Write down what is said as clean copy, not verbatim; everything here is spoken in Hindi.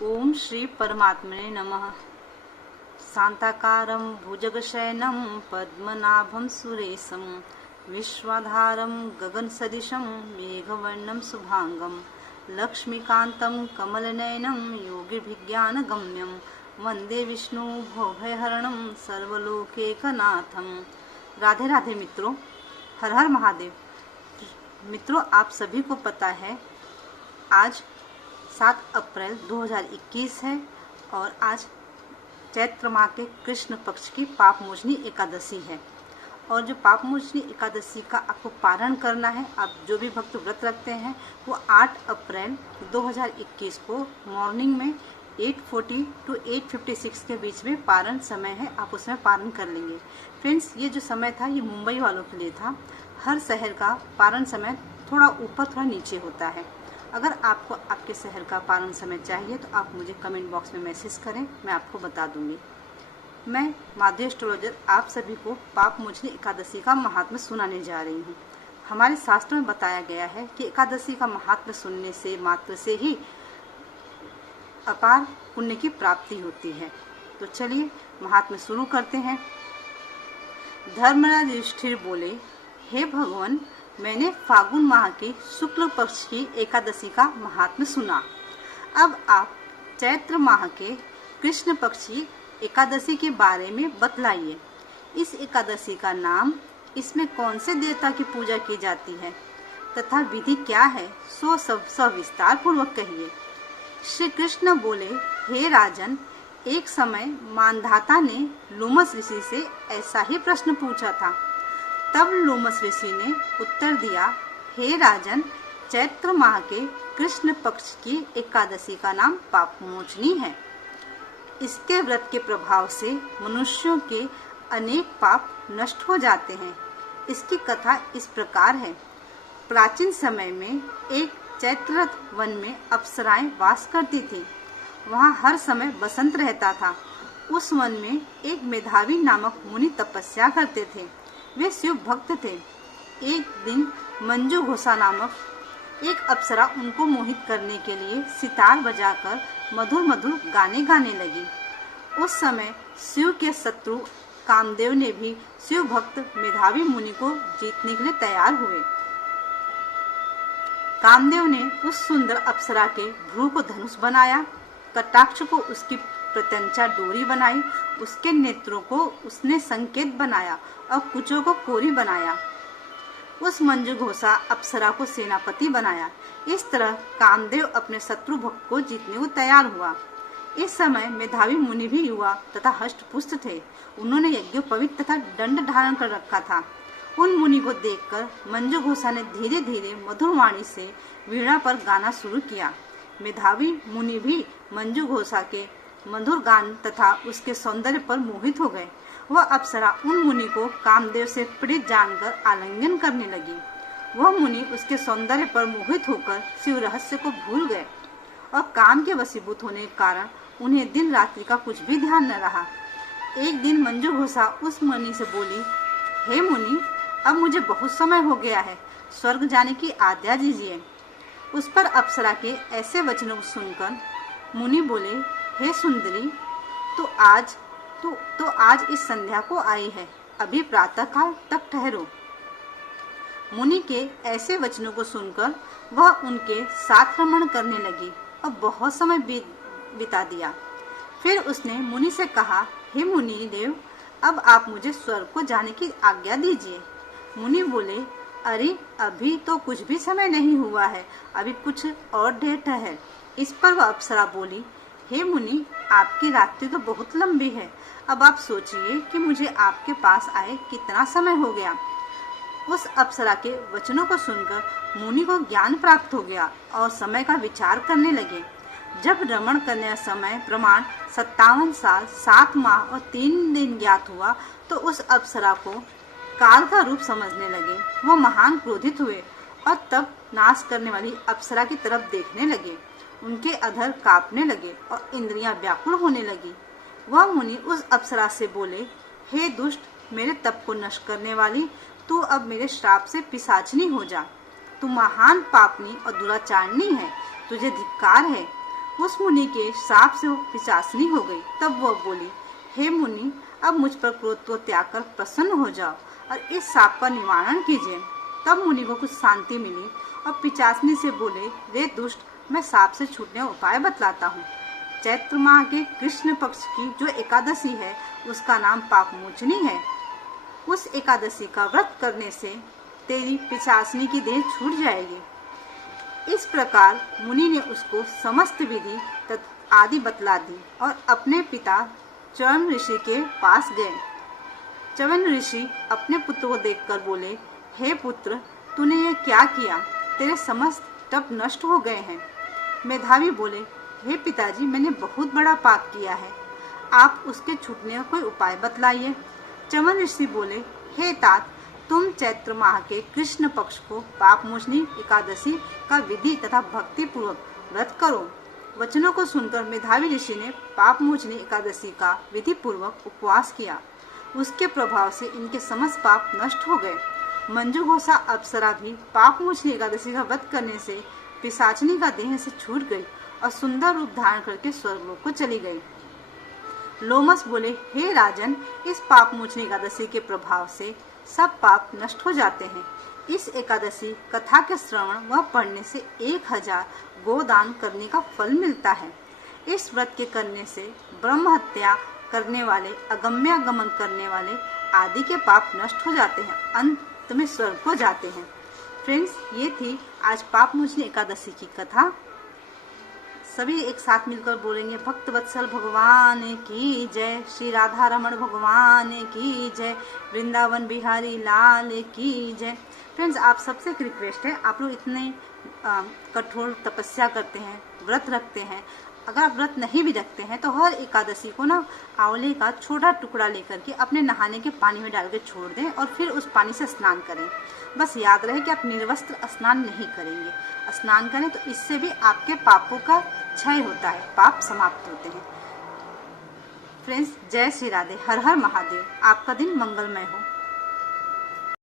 ओम श्री परमात्मने नमः। शांताकारं भुजगशयनं पद्मनाभं सुरेशं विश्वाधारं गगनसदृशं मेघवर्णं शुभांगं लक्ष्मीकान्तं कमलनयनं योगिभिज्ञानगम्यं वंदे विष्णु भवभयहरणं सर्वलोकैकनाथं। राधे राधे मित्रों, हर हर महादेव। मित्रों, आप सभी को पता है आज 7 अप्रैल 2021 है और आज चैत्र माह के कृष्ण पक्ष की पापमोचनी एकादशी है। और जो पापमोचनी एकादशी का आपको पारण करना है, आप जो भी भक्त व्रत रखते हैं, वो 8 अप्रैल 2021 को मॉर्निंग में 8:40 to 8:56 के बीच में पारण समय है, आप उसमें पारण कर लेंगे। फ्रेंड्स, ये जो समय था ये मुंबई वालों के लिए था। हर शहर का पारण समय थोड़ा ऊपर थोड़ा नीचे होता है। अगर आपको आपके शहर का पारण समय चाहिए तो आप मुझे कमेंट बॉक्स में मैसेज करें, मैं आपको बता दूंगी। मैं माधवी एस्ट्रोलॉजर आप सभी को पापमोचनी एकादशी का महात्म्य सुनाने जा रही हूँ। हमारे शास्त्र में बताया गया है कि एकादशी का महात्म्य सुनने से मात्र से ही अपार पुण्य की प्राप्ति होती है। तो चलिए महात्म्य शुरू करते हैं। धर्मराज युधिष्ठिर बोले, हे भगवान, मैंने फागुन माह की शुक्ल पक्ष की एकादशी का महात्म्य सुना। अब आप चैत्र माह के कृष्ण पक्षी एकादशी के बारे में बतलाइए। इस एकादशी का नाम, इसमें कौन से देवता की पूजा की जाती है तथा विधि क्या है, सो सब सविस्तार पूर्वक कहिए। श्री कृष्ण बोले, हे राजन, एक समय मानधाता ने लोमस ऋषि से ऐसा ही प्रश्न पूछा था। तब लोमस ऋषि ने उत्तर दिया, हे राजन, चैत्र माह के कृष्ण पक्ष की एकादशी का नाम पापमोचनी है। इसके व्रत के प्रभाव से मनुष्यों के अनेक पाप नष्ट हो जाते हैं। इसकी कथा इस प्रकार है। प्राचीन समय में एक चैत्ररथ वन में अप्सराएं वास करती थी। वहाँ हर समय बसंत रहता था। उस वन में एक मेधावी नामक मुनि तपस्या करते थे। वे शिव भक्त थे। एक दिन मंजू घोषा नामक एक अप्सरा उनको मोहित करने के लिए सितार बजाकर मधुर मधुर गाने गाने लगी। उस समय शिव के शत्रु कामदेव ने भी शिव भक्त मेधावी मुनि को जीतने के लिए तैयार हुए। कामदेव ने उस सुंदर अप्सरा के भ्रू को धनुष बनाया, कटाक्ष को उसकी प्रत्यंचा डोरी बनाई, उसके नेत्रों को उसने संकेत बनाया और कुचों को कोरी बनाया। उस मंजू घोषा अप्सरा को सेनापति बनाया। इस तरह कामदेव अपने शत्रु भक्त को जीतने को तैयार हुआ। इस समय मेधावी मुनि भी युवा तथा हष्टपुष्ट थे। उन्होंने यज्ञोपवीत तथा दंड धारण कर रखा था। उन मुनि को देखकर मंजू घोषा ने धीरे धीरे मधुर वाणी से वीणा पर गाना शुरू किया। मेधावी मुनि भी मंजू घोषा के मधुर गान तथा उसके सौंदर्य पर मोहित हो गए। वह अप्सरा उन मुनि को कामदेव से पीड़ित जानकर आलिंगन करने लगी। वह मुनि उसके सौंदर्य पर मोहित होकर शिव रहस्य को भूल गए और काम के वशीभूत होने के कारण उन्हें दिन रात्रि का कुछ भी ध्यान न रहा। एक दिन मंजू घोषा उस मुनि से बोली, हे मुनि, अब मुझे बहुत समय हो गया है, स्वर्ग जाने की आज्ञा दीजिए। उस पर अप्सरा के ऐसे वचनों को सुनकर मुनि बोले, हे सुंदरी, तो आज इस संध्या को आई है, अभी प्रातः काल तक ठहरो। मुनि के ऐसे वचनों को सुनकर वह उनके साथ रमण करने लगी और बहुत समय बिता दिया। फिर उसने मुनि से कहा, हे मुनि देव, अब आप मुझे स्वर्ग को जाने की आज्ञा दीजिए। मुनि बोले, अरे अभी तो कुछ भी समय नहीं हुआ है, अभी कुछ और देर ठहर। इस पर वह अप्सरा बोली, हे मुनि, आपकी रात्रि तो बहुत लंबी है, अब आप सोचिए कि मुझे आपके पास आए कितना समय हो गया। उस अप्सरा के वचनों को सुनकर मुनि को ज्ञान प्राप्त हो गया और समय का विचार करने लगे। जब रमण करने का समय प्रमाण 57 साल 7 माह और 3 दिन ज्ञात हुआ तो उस अप्सरा को काल का रूप समझने लगे। वह महान क्रोधित हुए और तब नाश करने वाली अप्सरा की तरफ देखने लगे। उनके अधर कांपने लगे और इंद्रियां व्याकुल होने लगी। वह मुनि उस अप्सरा से बोले, हे दुष्ट, मेरे तप को नष्ट करने वाली, तू अब मेरे श्राप से पिशाचनी हो जा। तू महान पापनी और दुराचारणी है, तुझे धिक्कार है। उस मुनि के श्राप से वो पिशाचनी हो गई। तब वह बोली, हे मुनि, अब मुझ पर क्रोध को त्याग कर प्रसन्न हो जाओ और इस श्राप का निवारण कीजिए। तब मुनि को कुछ शांति मिली और पिशाचनी से बोले, वे दुष्ट, मैं श्राप से छूटने का उपाय बतलाता हूँ। चैत्र माह के कृष्ण पक्ष की जो एकादशी है उसका नाम पापमोचनी है। उस एकादशी का व्रत करने से तेरी पिशाचनी की देह छूट जाएगी। इस प्रकार मुनि ने उसको समस्त विधि आदि बतला दी और अपने पिता च्यवन ऋषि के पास गए। च्यवन ऋषि अपने पुत्र को देखकर बोले, हे पुत्र, तूने ये क्या किया? तेरे समस्त तप नष्ट हो गए हैं। मेधावी बोले, हे पिताजी, मैंने बहुत बड़ा पाप किया है, आप उसके छूटने का कोई उपाय बतलाइए। च्यवन ऋषि बोले, हे तात, तुम चैत्र माह के कृष्ण पक्ष को पापमोचनी एकादशी का विधि तथा भक्ति पूर्वक व्रत करो। वचनों को सुनकर मेधावी ऋषि ने पापमोचनी एकादशी का विधि पूर्वक उपवास किया। उसके प्रभाव से इनके समस्त पाप नष्ट हो गए। मंजूघोषा अप्सरा भी पापमोचनी एकादशी का व्रत करने से पिशाचनी का देह से छूट गई और सुंदर रूप धारण करके स्वर्गलोक को चली गई। लोमस बोले, हे राजन, इस पापमोचनी एकादशी के प्रभाव से सब पाप नष्ट हो जाते हैं। इस एकादशी कथा के श्रवण व पढ़ने से 1000 गोदान करने का फल मिलता है। इस व्रत के करने से ब्रह्म हत्या करने वाले, अगम्यागमन करने वाले आदि के पाप नष्ट हो जाते हैं, अंत में स्वर्ग को जाते हैं। फ्रेंड्स, ये थी आज पापमोचनी एकादशी की कथा। सभी एक साथ मिलकर बोलेंगे, भक्त वत्सल भगवान की जय, श्री राधा रमण भगवान की जय, वृंदावन बिहारी लाल की जय। फ्रेंड्स, आप सबसे एक रिक्वेस्ट है, आप लोग इतने कठोर तपस्या करते हैं, व्रत रखते हैं, अगर आप व्रत नहीं भी रखते हैं तो हर एकादशी को ना आंवले का छोटा टुकड़ा लेकर के अपने नहाने के पानी में डाल के छोड़ दें और फिर उस पानी से स्नान करें। बस याद रहे कि आप निर्वस्त्र स्नान नहीं करेंगे, स्नान करें तो इससे भी आपके पापों का क्षय होता है, पाप समाप्त होते हैं। फ्रेंड्स, जय श्री राधे, हर हर महादेव। आपका दिन मंगलमय हो।